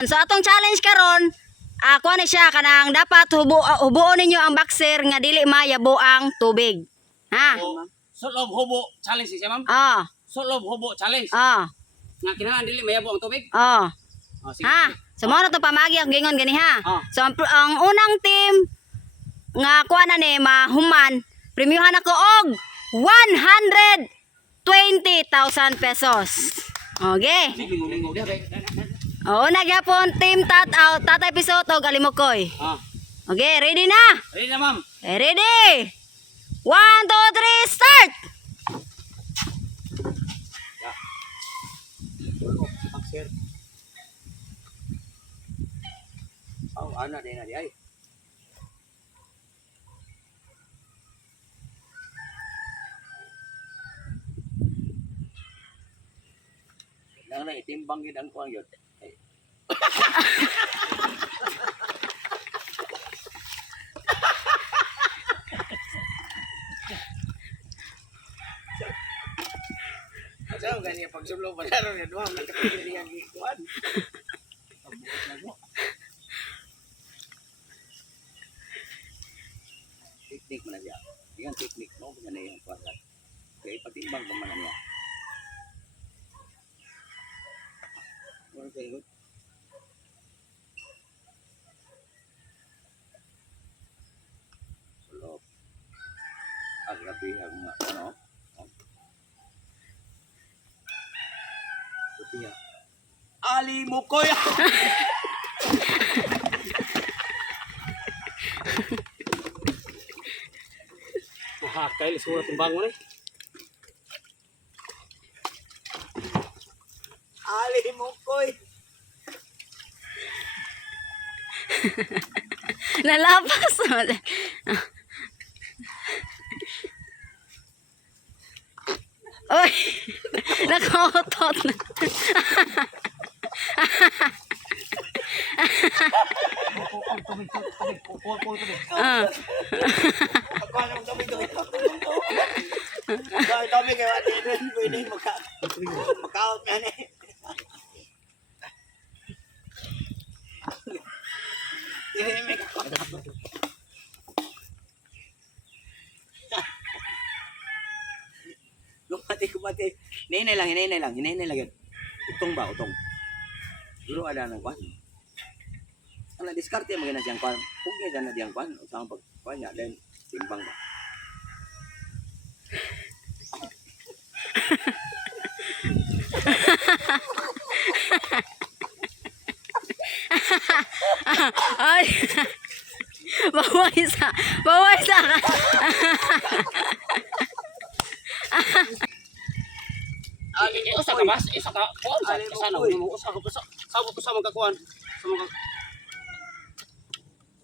So atong challenge karon, kuha ni siya kanang dapat hubuon ninyo ang boxer nga dili mayabo ang tubig. Ha? Solob hubo challenge siya ma'am. Solob hubo challenge. Nga kinahanglan dili mayabo ang tubig. Sige. Ha? So mo na to pamagi ang gingon gani ha. So ang unang team nga kuha na ni mahuman, premiuhan ako og 120,000 pesos. Okay. Oo, nagyapon team Tatay Pisot og Alimokoy. Okay, ready na? Ready na ma'am. Ready? 1, 2, 3, start! Ana din na di ay. Lang na itimbang gid ang kuang yun. Sao gani pag sublo pa laro ni duha man kapili ang ikuan. Teknik mana dia. Dengan teknik no bukan yang kuat. Kaya patimbang pa man niya. Ano kayo? Sulop. Agabi ang ano? Sophia. Alimokoy. Kail surat timbangon eh. Alimokoy. Nalapas. Oy. Nakautot na. Kami kayo atin pwede maka-out na eh. Kumati. Hinay lang. Utong ba? Duro ada ng kwan. Ang na-discarte mo gina siyang kwan. Pugya dyan na diyang kwan. Usang pag-kwan niya. Then, timbang ba? Ay. Baway sa ka. Usa ka mas, isa ka. Kuan sa sana mo usa ka sabot sa mga kuan. Sa mga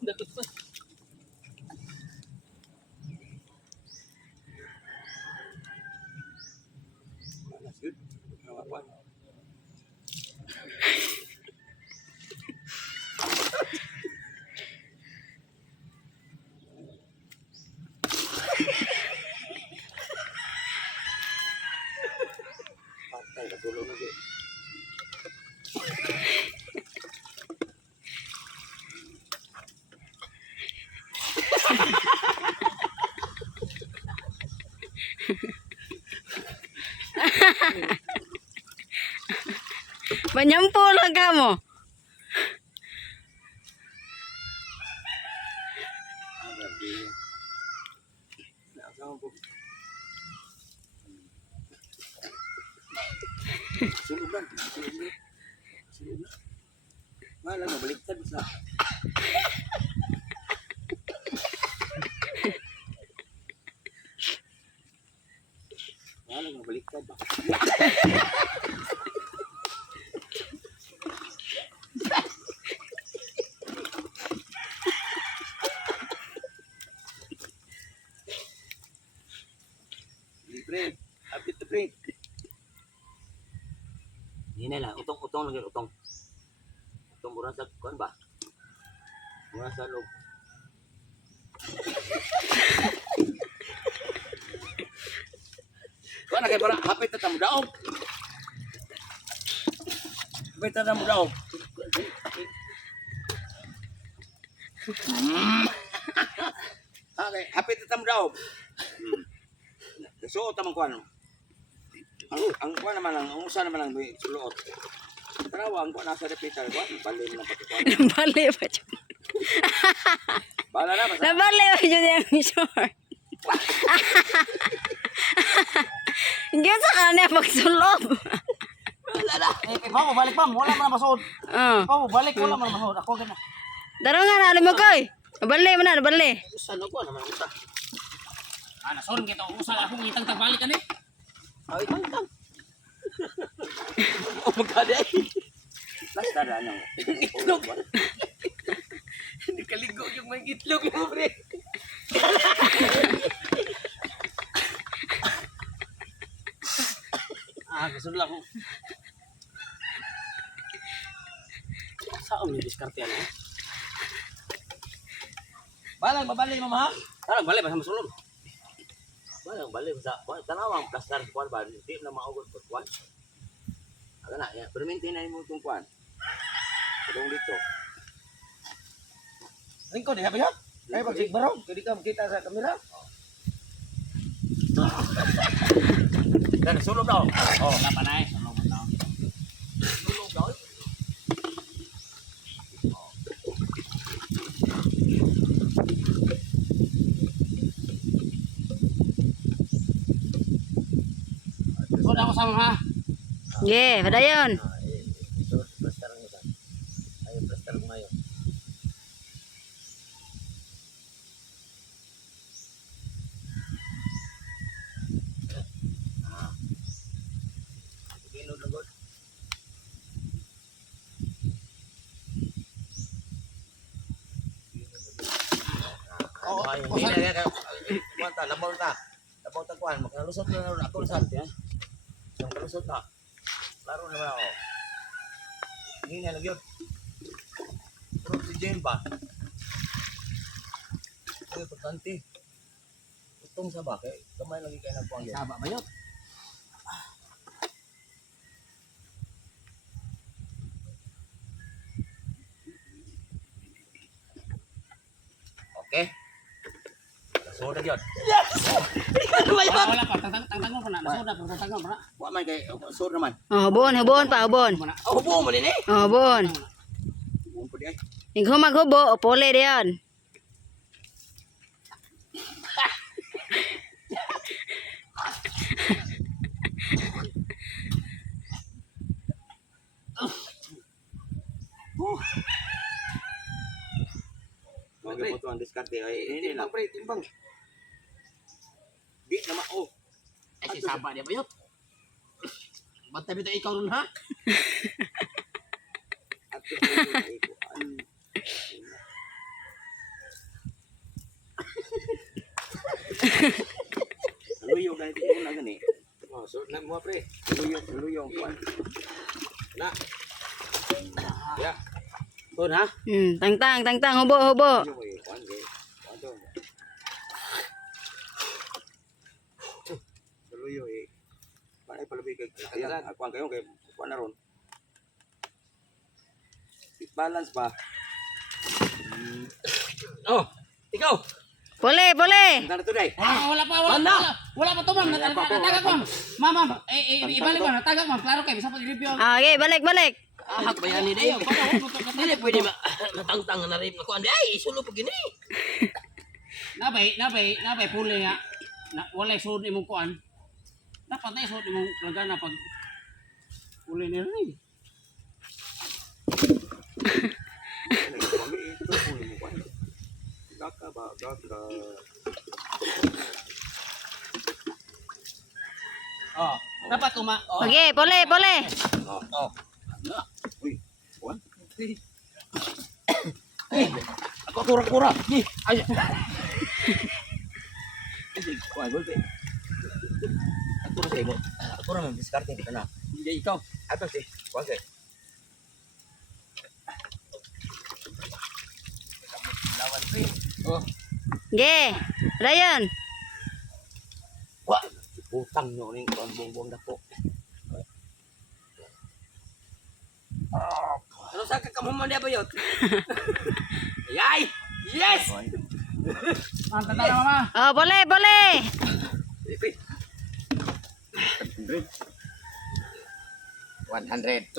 dapat pa. Manyampo lang ka mo. Suluban. Malah nabaliktad sa. Malah nabaliktad ba? Libre, habit to break. Ini lah, utong lagi utong. Utong murah sa kuan ba? Murah sa log. Kuan na kay para hapit ta mo daog. Hapit ta mo daog. Okay, hapit itam daw. Suot tamang kuan. Ang kuan naman lang, ang usa naman lang suot. Tarawa ang kuan nasa repeater kuan, bali mo na pati kuan. Nabali pa dyan. Bala na basta. Nabali pa dyan yung short. Hindi sa kanya pagsulog. Ikaw mo balik pa, wala man masuod. Oh. Ikaw mo balik, wala man masuod. Ako gana. Daro nga na, alam mo koy. Nabali mo na, nabali. Usa na ko naman usa. Nason kita usa akong itang tagbalik ani. Ay, tang. Oh, magkada. Basta na nang. Itlog. Hindi kaligo yung may itlog mo, pre. Kasunod lang ko. Saan yung diskarte yan eh? Balang babalik mama. Tarang balik ba sa masulog? Balang balik sa tanawang plastar kuan ba di na maugod ko kuan. Aga na, ya, permintin na mo tong kuan. Kadong dito. Lingkod ya ba yan? Ay pag sigbaro, hindi ka makita sa kamera. Dan sulod daw. Oh, wala pa na eh. Sulod daw. Sunod ako sama ha. Yeah, padayon. Ito plastar mo sa. Ay plastar mo ngayon. Kinod na god. Oh, ay, hindi na kaya. Kuan ta, labaw ta. Labaw ta kuan, makalusot na ako sa ya. Yung kalusot na. Laro naman ako. Hindi na lagi yun. Pero si Jane ba? Ito importante. Itong sa bakit, kamay lagi kayo nagpuang yan. Saba ba yun? Okay? So na yun. Wala pa, tangtang mo pa na. Nasunod na, tangtang mo pa na. Wa man kay, so naman. Oh, hubon pa, hubon. Oh, buo mo din eh. Oh, hubon. Buo po di ay. Naghumag hubo, o pole diyan. Huwag mo ito ang diskarte. Ay, hindi lang. Pre, timbang. Di naman, oh. Eh, si Saba niya ba yun? Bantay bito ikaw nun ha? At ito ay kuan. Luyo ganito yung una gani. Oh, so lang mo pre. Luyo kuan. Na. Ya. Doon ha? Tangtang, hubo. Luyo eh kuan ge. Kuan to. Luyo eh. Kuan ay palabi kay ayan, kuan kayo kay kuan na ron. Balance pa. Oh, ikaw! Pole. Tara to day. Wala pa to ma'am. Natagak ma'am. Ma'am, ibalik mo. Natagak ma'am. Klaro kayo. Bisa pa i-review. Okay, balik. Ahak ba yan ni Dayo? Hindi pwede matangtang na rin. Ako, ay, isulo pa gini. Nabay, puli nga. Walay sunod imong kuan. Dapat na isunod imong lagana pag puli ni rin. Gaka. Oh, dapat kuma. Oh. Okay, pole. Oh. Uy, kuan. Ako kurang-kurang. Ni, ay. Kuan gol. Ako ra mo. Ako ra man diskarte di kana. Hindi ikaw. Ato si kuan kay. Lawan pre. Oh. Okay, Ryan. Wa utang nyo ning kuan bongbong dako. Ano sa kakamuman niya ba yun? Yay! Yes! Ang tanda na mama. Oh, boleh, boleh. 120.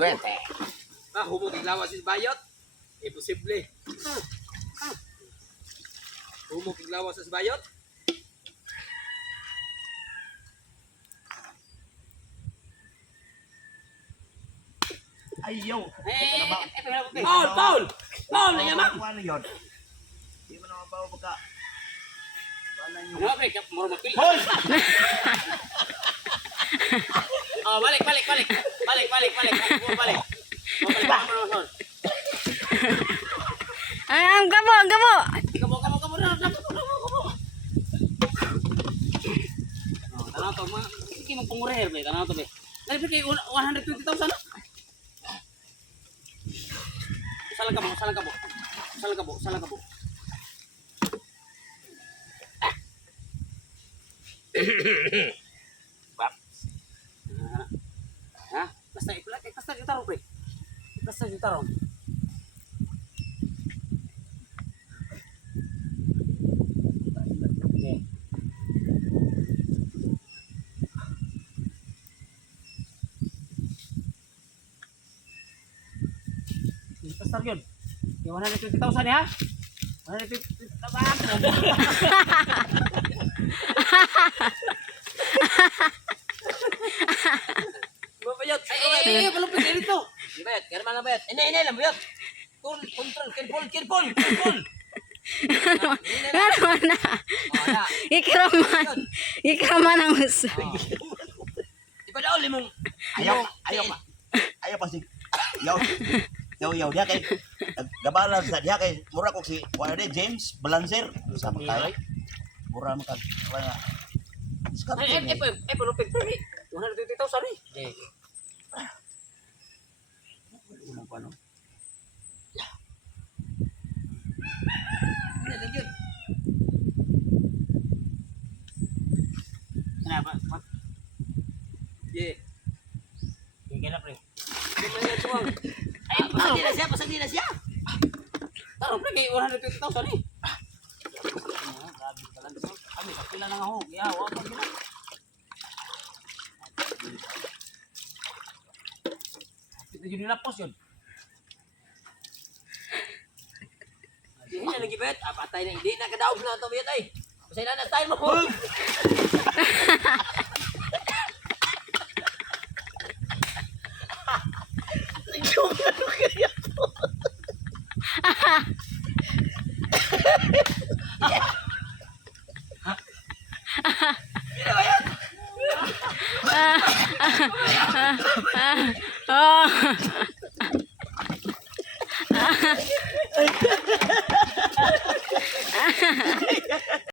Humog iglawas is bayot. Imposible. Humog iglawas is bayot. Ayaw. Paul! Paul! Paul! Nayaman! Ano yun? Di mo naman ba pagka... Wala nyo. Ano pre, mura mapil. Hoy! Oh, balik. Balik. Gabo, gabo. Kabo na. Oh, tanaw to, hindi mo pangureher be, tanaw to be. Dali pre kay 120,000 na. Salang kabo. Ha? Basta ipula kay basta gitaro pre. Basta gitaro. Okay. Pastor yun. Yung 120,000 ya? 120,000. Mabayot! Ay, malupit kayo dito. Di bayot, kaya naman lang bayot. Hindi lang bayot. Control, careful. Ano na? Ikraman ang uso. Di ba daw limong... Ayaw pa si... Yaw, dia kay... Gabalan sa dia kay... Mura ko si... Wala James Balancer. Sama tayo. Mura mo kag... Wala. Discard. Malupit pre. 120,000 eh. Unang paano? Kenapa? Yeah. Gila pre. Ay, pasagdi na siya. Taruh pre kay 120,000 eh. Grabe ka lang. Kami kapila lang ako. Gihawa pa gila. Ito yun nilapos yun. Hindi na lagi bayot. Patay na hindi. Nakadaog na ito bayot ay. Pasay na style mo. Oh.